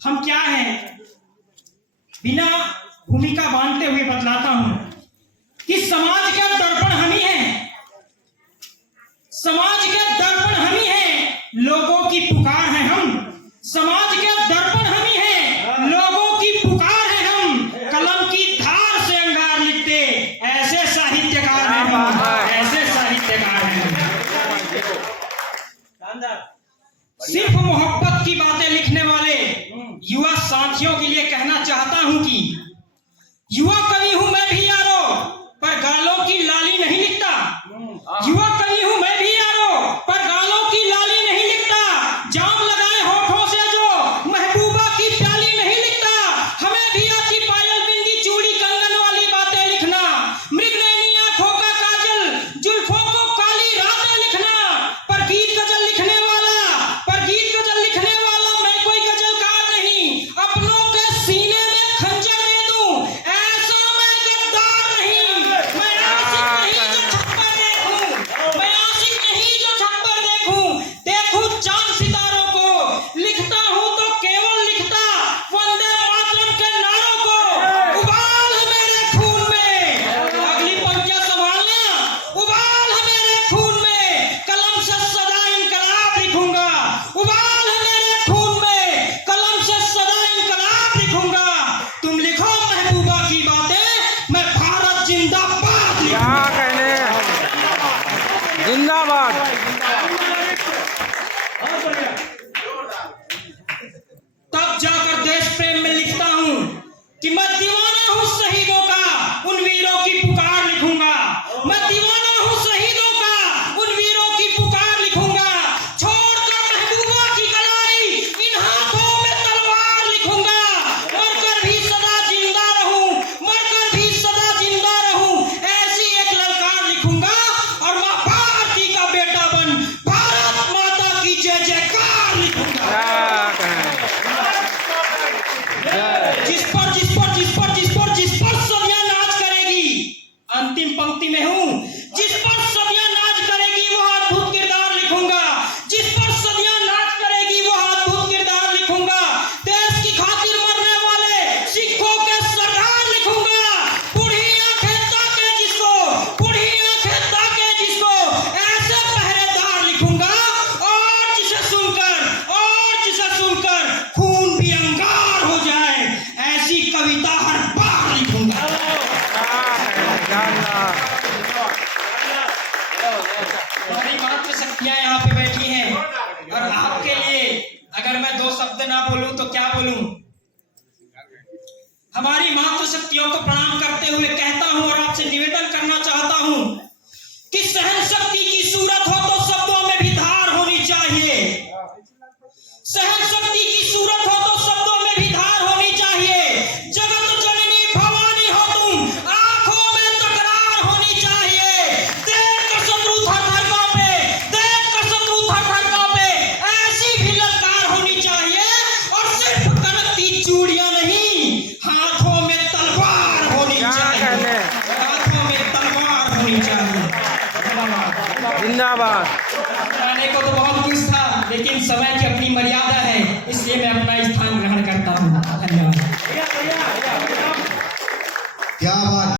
हम क्या हैं, बिना भूमिका बांधते हुए बतलाता हूं कि समाज का दर्पण हम ही हैं, समाज के दर्पण हम ही हैं, लोगों की पुकार है हम, समाज के दर्पण हम ही हैं, लोगों की पुकार है हम, कलम की धार से अंगार लिखते ऐसे साहित्यकार हैं हम, ऐसे साहित्यकार हैं हम। सिर्फ मोहब्बत की बातें लिखने वाले युवा साथियों के लिए कहना चाहता हूं कि युवा कवि हूं मैं भी यारो, पर गालों की लाली नहीं लिखता। युवा कवि हूं मैं भी यारो, पर गालों की लाली नहीं लिखता। जाम लगाए होठों से जो महबूबा की प्याली नहीं लिखता। हमें भी आती पायल बिंदी चूड़ी कंगन वाली बातें लिखना, मृगनयनी आंखों का काजल जुल्फों को काली रातें लिखना। पर गीत गजल लिखने वाला, पर गीत गजल लिखने वाला मैं कोई गजलकार नहीं, अपनों के सीने में खंजर दे दूं ऐसा मैं गद्दार नहीं। मैं आशिक नहीं जो छप्पर देखूं, मैं आशिक नहीं जो छप्पर देखूं, देखूं चांद सितारों को, लिखता हूं तो केवल लिखता वंदे मातरम के नारों को। उबाल है मेरे खून में, अगली पंक्तियां संभालना, उबाल है मेरे खून में, कलम से सदा इनकलाब लिखूंगा। उबाल है मेरे खून में, कलम से सदा इनकलाब लिखूंगा। तुम लिखो महबूबा की बातें, मैं भारत जिंदाबाद क्या लिखूंगा। कहने, जिंदाबाद। तब जाकर देश प्रेम में लिखता हूं कि मैं दीवाना हूं शहीदों का, उन वीरों की पुकार लिखूंगा। मैं दीवाना हूं शहीदों का, उन वीरों की पुकार लिखूंगा। छोड़कर महबूबा की कलाई, इन हाथों में तलवार लिखूंगा। मरकर भी सदा जिंदा रहूं, मरकर भी सदा जिंदा रहूं, ऐसी एक ललकार लिखूंगा। और मां भारती का बेटा बन भारत माता की जय जयकार लिखूंगा। क्या कहने, जिस पर सदियां नाच करेगी, अंतिम पंक्ति में हूं, जिस पर सदियां नाच करेगी वो अद्भुत किरदार लिखूंगा। जिस पर सदियां नाच करेगी वो अद्भुत किरदार लिखूंगा। देश की खातिर मरने वाले सिखों के सरदार लिखूंगा। बूढ़ी आंखें ताके जिसको, बूढ़ी आंखें ताके जिसको, ऐसे पहरेदार लिखूंगा। और जिसे सुनकर खून भी अंगार हो जाए, ऐसी कविता हर बार लिखूंगा। हमारी मातृशक्तियां यहाँ पे बैठी हैं, और आपके लिए अगर मैं दो शब्द ना बोलूं तो क्या बोलूं। हमारी मातृशक्तियों को प्रणाम करते हुए कहता हूं और आपसे निवेदन करना चाहता हूं कि सहन शक्ति की सूरत हो तो शब्दों में भी धार होनी चाहिए। सहन शक्ति की सूरत हो तो शब्दों में भी धार होनी चाहिए। जगत जननी भवानी हो तुम, आंखों में तकरार होनी चाहिए। देख कर शत्रु थर-थर कांपे, देख कर शत्रु थर-थर कांपे, ऐसी भी ललकार होनी चाहिए। और सिर्फ कनकती चूड़ियां नहीं, हाथों में तलवार होनी चाहिए, हाथों में तलवार होनी चाहिए। जिंदाबाद। आने को तो बहुत कुछ था, लेकिन समय की अपनी मर्यादा है, इसलिए मैं अपना स्थान ग्रहण करता हूँ। धन्यवाद।